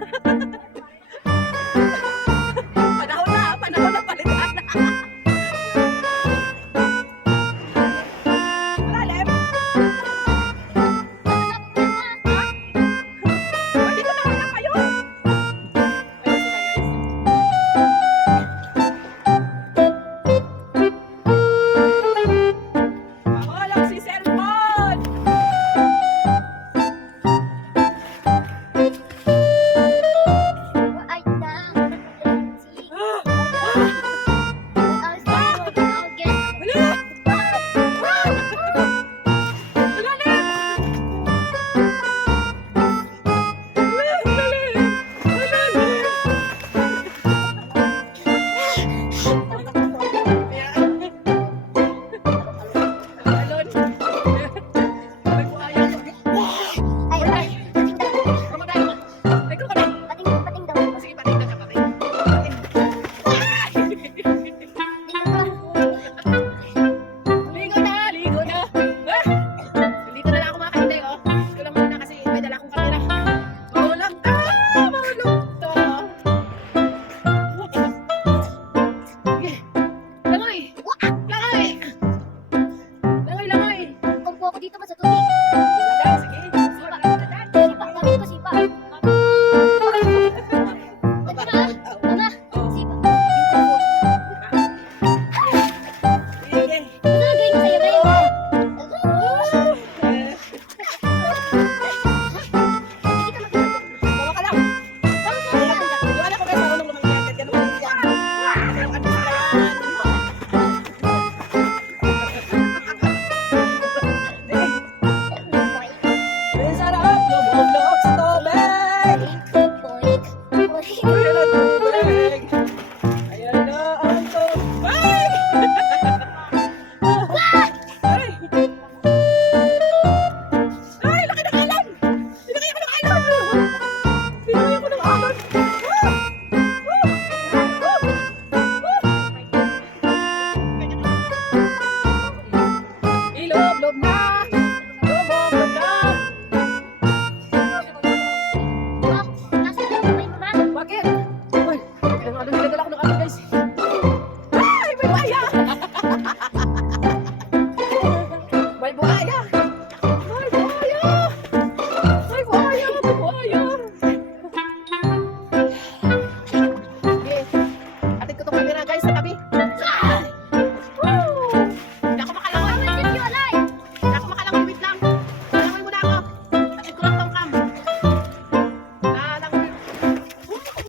Yeah. loob mo. Bakit? Uy, nagdadala ako ng ano guys. Ay, may buhaya! may buhaya! May buhaya! May buhaya! May buhaya! Sige, atin ko itong guys sa.